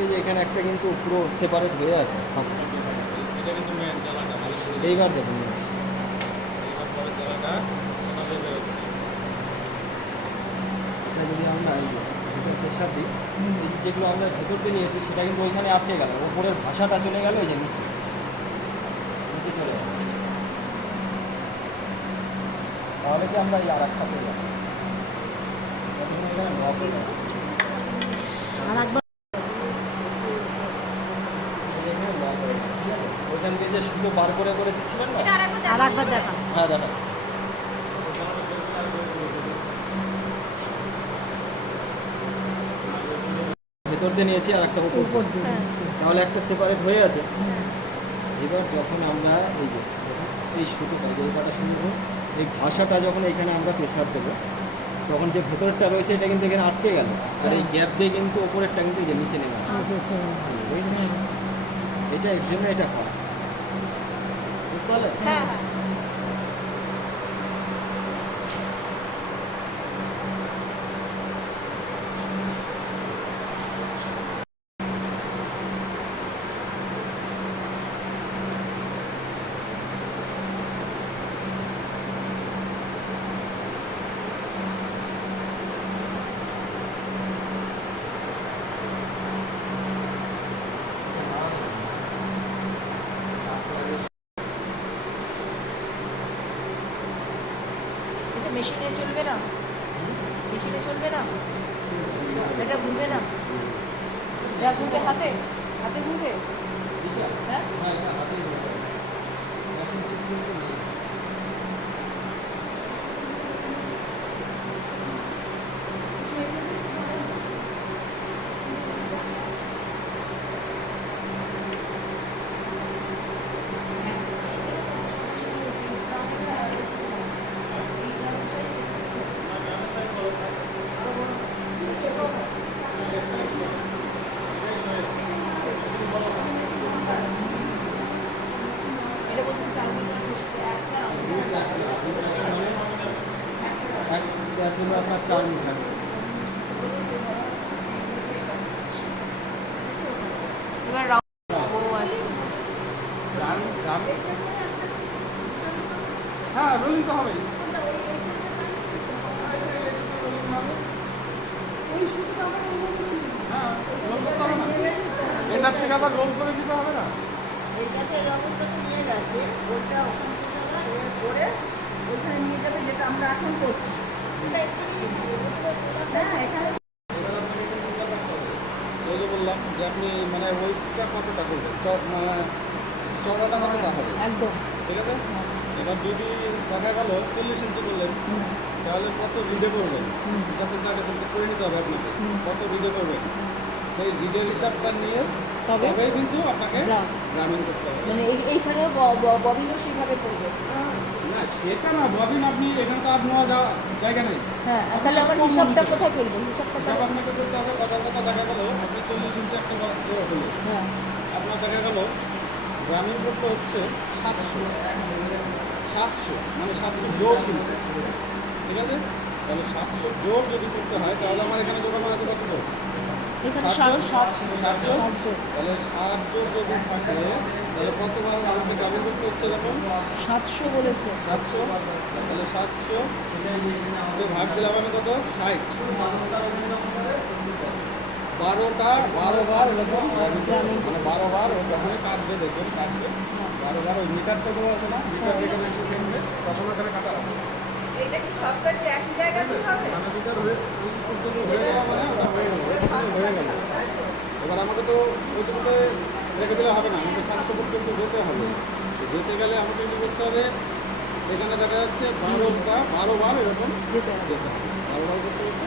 এই যে এখানে একটা কিন্তু পুরো সেপারেট হয়ে আছে এটা কিন্তু মেন জ্বালাটা ভালো করে এইবার দেখুন এইবার পরে জ্বালাটা আমাদের বেরোচ্ছে। এটা যদি আমরা এই যে ভেতর প্রেশার দিই, এই যে যেগুলো আমরা ভেতর দিয়ে নিয়েছি সেটা কিন্তু ওইখানে আটকে গেল, ওপরের ভাষাটা চলে গেল এই যে নিচে নিচে চলে গেল। তাহলে কি আমরা এই আর একটা পেয়ে যাবো এখানে লক হয়ে যাবে। এখানে লক হয়ে যাবে, ঠিক আছে? ওইখান দিয়ে যে সুতো বার করে করে দিচ্ছিলেন না, আরেকবার দেখান। হ্যাঁ দেখাচ্ছি। ভেতর দিয়ে নিয়েছি আর একটা উপর দিয়ে, তাহলে একটা সেপারেট হয়ে আছে। এবার যখন আমরা এই যে দেখুন, এই সুতোটা এই কাটা শুরু করে এই ভাষাটা যখন এখানে আমরা প্রেসার দেবো, তখন যে ভেতরটা রয়েছে এটা কিন্তু এখানে আটকে গেল, আর এই গ্যাপ দিয়ে কিন্তু ওপরেরটা কিন্তু এই যে নিচে নেমে আসে। এটা এর জন্য এটা করা, বুঝতে পারলে? হ্যাঁ হ্যাঁ। এটা মেশিনে চলবে না, মেশিনে চলবে না, এটা ঘুরবে না, যা ঘুরবে হাতে, হাতে ঘুরবে। হ্যাঁ হ্যাঁ এটা হাতেই হতে হবে। মেশিন সিস্টেম তো নেই। এটা বলছেন 4 মিটার হচ্ছে একটা। একটা আছে হলো আপনার 4 মিটার। এবার রাউন্ড ও আছে। হ্যাঁ রোলিং তো হবেই। হ্যাঁ রোল করতে হবে না, এটার থেকে আবার রোল করে দিতে হবে না। এইটাতে এই অবস্থাতে নিয়ে গেছে, ওইটা ওখান থেকে আবার এ করে ওইখানে নিয়ে যাবে, যেটা আমরা এখন করছি। এটা এখানেই হচ্ছে। হ্যাঁ এখানে ওই যে বললাম যে আপনি মানে ওইটা কতটা করবেন, চড়াটা কতটা হবে, একদম। ঠিক আছে? এবার যদি দেখা গেল 40 ইঞ্চি করলেন, তাহলে কত রিডে করবেন হিসাব কিন্তু আগে কিন্তু করে নিতে হবে আপনাকে, কত রিডে করবেন সেই রিডের হিসাবটা নিয়ে তবে তবেই কিন্তু আপনাকে গ্রাম। গ্রামীণ করতে হবে। মানে এইখানে ববিনও সেইভাবে পড়বে। না সেটা না, ববিন আপনি এখানে তো আর নেওয়া জায়গা নেই। হ্যাঁ তাহলে আমার হিসাবটা কোথায় ফেলবো, হিসাবটা হিসাব আপনাকে করতে হবে। কথার কথা দেখা গেল আপনি 40 ইঞ্চি একটা হলো, হ্যাঁ আপনার দেখা গেল গ্রামীণ করতে হচ্ছে 700, মানে 700 জোর কিন্তু, ঠিক আছে? তাহলে 700 জোর যদি করতে হয় তাহলে আমার এখানে জোগাড় আছে কত জোর? এখানে 7 ষাট জোর। জোর। তাহলে 7 জোর যদি থাকে তাহলে কতবার আমাকে গ্রামীণ করতে হচ্ছে যখন 700 বলেছে। 700, তাহলে 700 ভাগ দিলাম আমি কত 60, 12 বার এরকম মানে 12 বার ও যখনই কাটবে দেখবেন কাটবে 12 বার ওই মিটারটা দেওয়া আছে না, মিটার যেখানে একটু কেন্দ্রে তখন ওখানে কাটা হবে। এটা কি সবটাই একই জায়গাতে হবে? মানে মিটার হয়ে যাওয়া মানে ওটা হয়ে গেল, হয়ে গেল। এবার আমাকে তো ওইটুকুতে রেখে দিলে হবে না, আমাকে 700 পর্যন্ত যেতে হবে। তো যেতে গেলে আমাকে কী করতে হবে, এখানে দেখা যাচ্ছে 12 বার এরকম যেতে হবে। যেতে হবে, 12 বার করতে হচ্ছে।